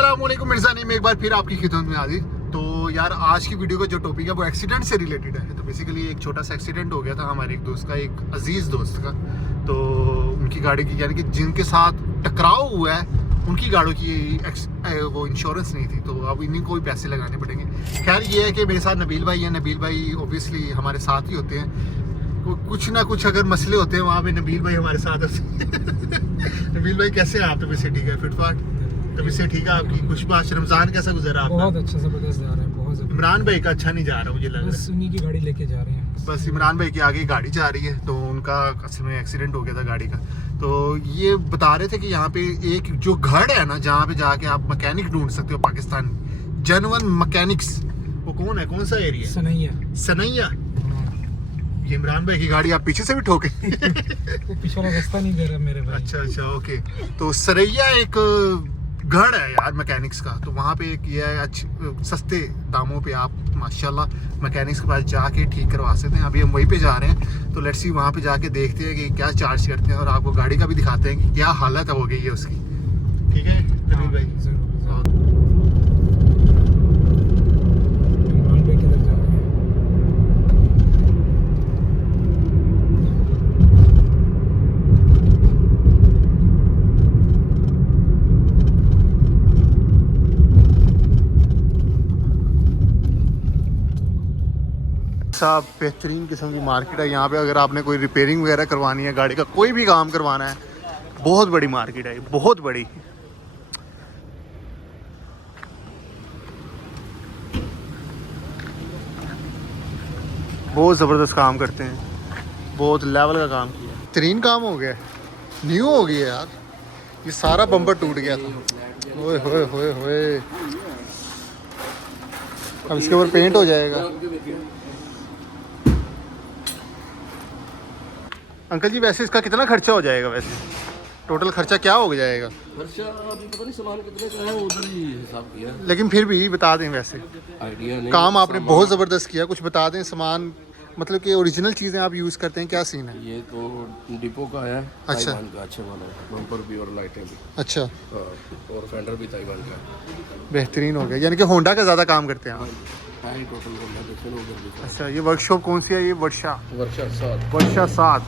अस्सलामुअलैकुम मिर्ज़ा नईम, एक बार फिर आपकी खिदमत में हाजिर। तो यार आज की वीडियो का जो टॉपिक है वो एक्सीडेंट से रिलेटेड है। तो बेसिकली एक छोटा सा एक्सीडेंट हो गया था हमारे एक दोस्त का, एक अजीज़ दोस्त का। तो उनकी गाड़ी की, यानी कि जिनके साथ टकराव हुआ है उनकी गाड़ियों की वो इंश्योरेंस नहीं थी, तो अब इन्हीं को भी पैसे लगाने पड़ेंगे। खैर ये है कि मेरे साथ नबील भाई हैं। नबील भाई ओबियसली हमारे साथ ही होते हैं, कुछ ना कुछ अगर मसले होते हैं वहाँ पे नबील भाई हमारे साथ होते हैं। नबील भाई कैसे हैं आप? तभी से ठीक है, फिटफाट तभी से ठीक है आपकी? कुछ बात, रमजान कैसा गुजरा आपका? बहुत अच्छा, जबरदस्त जा रहे हैं, बहुत जबरदस्त। इमरान भाई का अच्छा नहीं जा रहा मुझे लग रहा है। बस उन्हीं की गाड़ी लेके जा रहे हैं। बस इमरान भाई की आगे गाड़ी जा रही है, तो उनका असल में एक्सीडेंट हो गया था गाड़ी का। तो ये बता रहे थे कि यहाँ पे एक जो घर है ना, जहाँ पे जाके आप मैकेनिक ढूंढ सकते हो पाकिस्तान में, जेन्युइन मैकेनिक्स, वो कौन है, कौन सा एरिया? सनैया। ये इमरान भाई की गाड़ी आप पीछे से भी ठोके? वो पीछे वाला रास्ता नहीं दे रहा मेरे भाई। अच्छा ओके। तो सरैया एक घर है यार मैकेनिक्स का, तो वहाँ पे एक ये है सस्ते दामों पे आप माशाल्लाह मैकेनिक्स के पास जाके ठीक करवा सकते हैं। अभी हम वहीं पे जा रहे हैं, तो लेट्स सी वहाँ पे जाके देखते हैं कि क्या चार्ज करते हैं और आपको गाड़ी का भी दिखाते हैं कि क्या हालत हो गई है उसकी। ठीक है नबील भाई? साहब बेहतरीन किस्म की मार्केट है यहाँ पे। अगर आपने कोई रिपेयरिंग वगैरह करवानी है, गाड़ी का कोई भी काम करवाना है, बहुत बड़ी मार्केट है, बहुत बड़ी। बहुत ज़बरदस्त काम करते हैं, बहुत लेवल का काम किया। बेहतरीन काम हो गया, न्यू हो गया यार। ये सारा बम्पर टूट गया था। ओए होए होए होए, अब इसके ऊपर पेंट हो जाएगा। अंकल जी वैसे इसका कितना खर्चा हो जाएगा? वैसे टोटल खर्चा क्या हो जाएगा? खर्चा अभी पता नहीं सामान कितने का है, उधर ही हिसाब किया, लेकिन फिर भी बता दें। वैसे आइडिया नहीं। काम आपने बहुत ज़बरदस्त किया, कुछ बता दें। सामान मतलब कि ओरिजिनल चीज़ें आप यूज़ करते हैं, क्या सीन है? ये तो डिपो का है। अच्छा। ताइवान का अच्छे वाला है, बम्पर भी और लाइटें भी। अच्छा, और फेंडर भी ताइवान का है। बेहतरीन हो गया। यानी कि होंडा का ज़्यादा काम करते हैं आप? है ही टोटल होंडा के, फिर उधर भी। अच्छा, ये वर्कशॉप कौन सी है? ये वर्षा 7।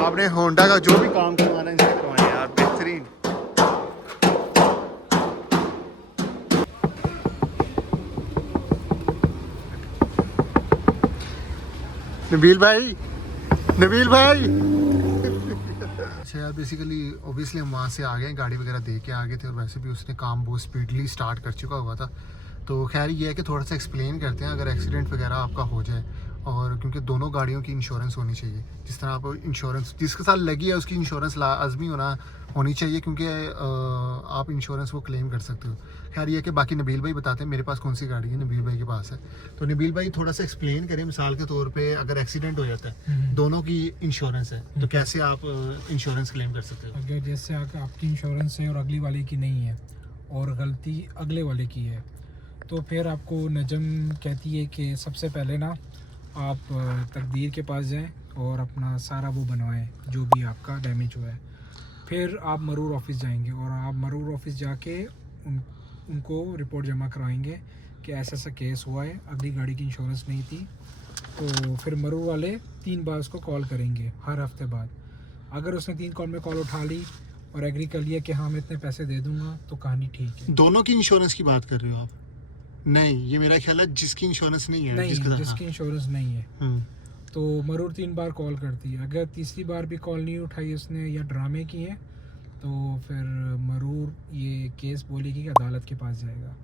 आपने होंडा का जो भी काम करवाना है इनसे करवाना है यार, बेहतरीन। नबील भाई अच्छा यार, बेसिकली ओबियसली हम वहाँ से आ गए, गाड़ी वगैरह दे के आ गए थे, और वैसे भी उसने काम बहुत स्पीडली स्टार्ट कर चुका हुआ था। तो खैर ये है कि थोड़ा सा एक्सप्लेन करते हैं, अगर एक्सीडेंट वगैरह आपका हो जाए, और क्योंकि दोनों गाड़ियों की इंश्योरेंस होनी चाहिए। जिस तरह आप इंश्योरेंस जिसके साथ लगी है उसकी इंश्योरेंस लाजमी होनी चाहिए, क्योंकि आप इंश्योरेंस वो क्लेम कर सकते हो। खैर ये है कि बाकी नबील भाई बताते हैं मेरे पास कौन सी गाड़ी है, नबील भाई के पास है। तो नबील भाई थोड़ा सा एक्सप्लेन करें, मिसाल के तौर पे अगर एक्सीडेंट हो जाता है, दोनों की इंश्योरेंस है, तो कैसे आप इंश्योरेंस क्लेम कर सकते हो? अगर जैसे आपकी इंश्योरेंस है और अगली वाले की नहीं है, और गलती अगले वाले की है, तो फिर आपको नजम कहती है कि सबसे पहले ना आप तकदीर के पास जाएं और अपना सारा वो बनवाएं जो भी आपका डैमेज हुआ है। फिर आप मरूर ऑफिस जाएंगे और आप मरूर ऑफिस जाके उनको रिपोर्ट जमा कराएंगे कि ऐसा ऐसा केस हुआ है, अगली गाड़ी की इंश्योरेंस नहीं थी। तो फिर मरूर वाले 3 बार उसको कॉल करेंगे हर हफ्ते बाद। अगर उसने 3 कॉल में कॉल उठा ली और एग्री कर लिया कि हाँ मैं इतने पैसे दे दूँगा, तो कहानी ठीक है। दोनों की इंश्योरेंस की बात कर रहे हो आप? नहीं, ये मेरा ख्याल है जिसकी इंश्योरेंस नहीं है, जिसकी इंश्योरेंस नहीं है, तो मरूर 3 बार कॉल करती है। अगर तीसरी बार भी कॉल नहीं उठाई उसने या ड्रामे किए हैं, तो फिर मरूर ये केस बोलेगी कि अदालत के पास जाएगा।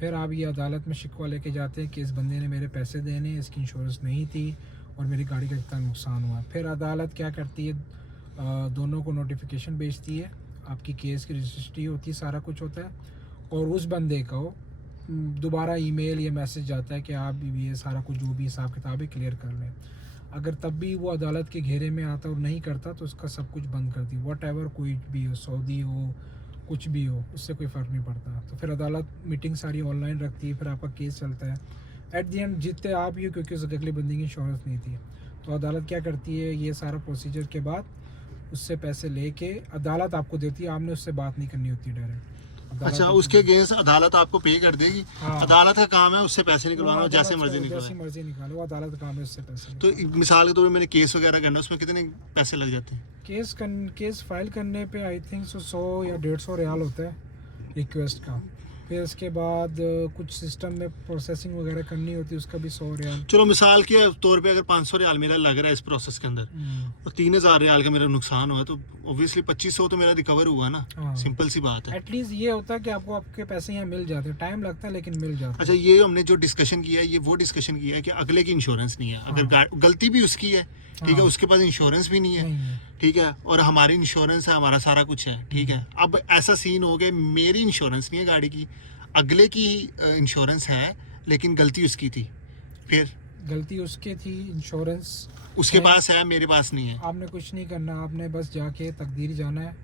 फिर आप ये अदालत में शिकवा लेके जाते हैं कि इस बंदे ने मेरे पैसे देने, इसकी इंश्योरेंस नहीं थी और मेरी गाड़ी का इतना नुकसान हुआ। फिर अदालत क्या करती है, दोनों को नोटिफिकेशन भेजती है, आपकी केस की रजिस्ट्री होती है, सारा कुछ होता है, और उस बंदे को दोबारा ईमेल या मैसेज जाता है कि आप ये सारा कुछ जो भी हिसाब किताब है क्लियर कर लें। अगर तब भी वो अदालत के घेरे में आता और नहीं करता, तो उसका सब कुछ बंद कर दी। वट एवर कोई भी हो, सऊदी हो, कुछ भी हो, उससे कोई फ़र्क नहीं पड़ता। तो फिर अदालत मीटिंग सारी ऑनलाइन रखती है, फिर आपका केस चलता है। एट दी एंड जीतते आप ही हो, क्योंकि उस अगले बंदे की इंश्योरेंस नहीं थी। तो अदालत क्या करती है, ये सारा प्रोसीजर के बाद उससे पैसे लेके अदालत आपको देती है, आपने उससे बात नहीं करनी होती डायरेक्ट। अच्छा, उसके अगेंस्ट अदालत आपको पे कर देगी। हाँ। अदालत का काम है उससे पैसे निकलवाना, जैसे मर्जी जैसी निकलवाए। मर्जी निकालो, वो अदालत का काम है, उससे पैसे तो एक मिसाल के तौर पर मैंने केस वगैरह करना, उसमें कितने पैसे लग जाते हैं? केस फाइल करने पे आई थिंक 100 या 150 रियाल होता है रिक्वेस्ट का। फिर उसके बाद कुछ सिस्टम में प्रोसेसिंग वगैरह करनी होती है, उसका भी 100 रियाल। चलो मिसाल के तौर पे अगर 500 रियाल मेरा लग रहा है इस प्रोसेस के अंदर और 3000 रियाल का मेरा नुकसान हुआ, तो ऑब्वियसली 2500 तो मेरा रिकवर हुआ ना। हाँ। सिंपल सी बात है। एटलीस्ट ये होता है कि आपको आपके पैसे यहाँ मिल जाते हैं, टाइम लगता है लेकिन मिल जाता है। अच्छा, ये हमने जो डिस्कशन किया है, ये वो डिस्कशन किया है कि अगले की इंश्योरेंस नहीं है। अगर गलती भी उसकी है, ठीक है, हाँ। उसके पास इंश्योरेंस भी नहीं है, नहीं है। ठीक है, और हमारी इंश्योरेंस है, हमारा सारा कुछ है, ठीक है। अब ऐसा सीन हो गया, मेरी इंश्योरेंस नहीं है गाड़ी की, अगले की इंश्योरेंस है, लेकिन गलती उसकी थी, फिर गलती उसकी थी, इंश्योरेंस उसके है। पास है, मेरे पास नहीं है। आपने कुछ नहीं करना, आपने बस जाके तकदीर जाना है,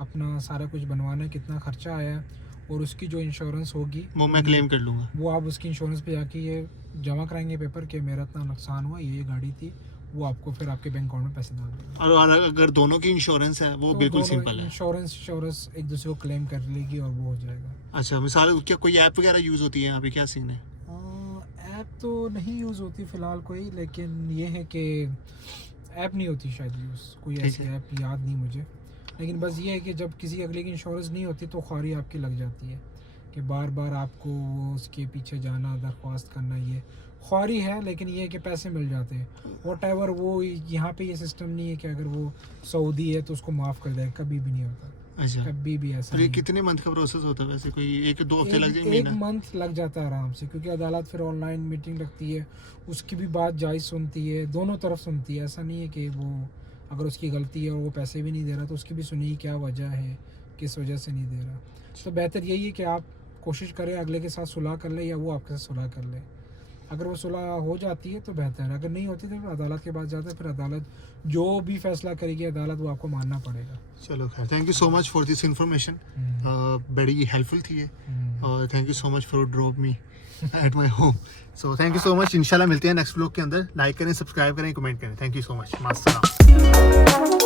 अपना सारा कुछ बनवाना है, कितना खर्चा आया है, और उसकी जो इंश्योरेंस होगी वो मैं क्लेम कर लूँगा। वो आप उसकी इंश्योरेंस पे जाके ये जमा कराएंगे पेपर कि मेरा इतना नुकसान हुआ, ये गाड़ी थी, वो आपको फिर आपके बैंक अकाउंट में पैसे डाल देंगे। और अगर दोनों की इंश्योरेंस है, वो तो बिल्कुल दोनों सिंपल है। इंश्योरेंस एक दूसरे को क्लेम कर लेगी और वो हो जाएगा। अच्छा, मिसाल क्या कोई ऐप वगैरह यूज़ होती है यहाँ पे, क्या सीन है? ऐप तो नहीं यूज़ होती फ़िलहाल कोई, लेकिन ये है कि ऐप नहीं होती शायद यूज़, कोई ठीक ऐसी ऐप याद नहीं मुझे। लेकिन बस ये है कि जब किसी अगले की इंश्योरेंस नहीं होती तो ख्वारी आपकी लग जाती है कि बार बार आपको उसके पीछे जाना, दरख्वास्त करना, ये ख्वारी है। लेकिन ये है कि पैसे मिल जाते हैं वॉट एवर। वो यहाँ पे ये सिस्टम नहीं है कि अगर वो सऊदी है तो उसको माफ़ कर दे, कभी भी नहीं होता, अच्छा, कभी भी ऐसा तो ये नहीं। कितने मंथ का प्रोसेस होता है वैसे? कोई 1-2 हफ्ते लग जाएंगे? एक मंथ लग जाता है आराम से, क्योंकि अदालत फिर ऑनलाइन मीटिंग रखती है, उसकी भी बात जायज़ सुनती है, दोनों तरफ सुनती है। ऐसा नहीं है कि वो अगर उसकी गलती है और वो पैसे भी नहीं दे रहा तो उसकी भी सुनिए क्या वजह है, किस वजह से नहीं दे रहा। तो बेहतर यही है कि आप कोशिश करें अगले के साथ सुलह कर ले या वो आपके साथ सुलह कर ले। अगर वो सुलह हो जाती है तो बेहतर है, अगर नहीं होती तो फिर अदालत के पास जाता है, फिर अदालत जो भी फैसला करेगी अदालत वो आपको मानना पड़ेगा। चलो खैर, thank you so much for this information, बड़ी हेल्पफुल थी ये, और thank you so much for drop me at my home. So thank you so much. इंशाल्लाह मिलते हैं नेक्स्ट व्लॉग के अंदर। लाइक करें, सब्सक्राइब करें, कमेंट करें। Thank you so much. मास्सलाम।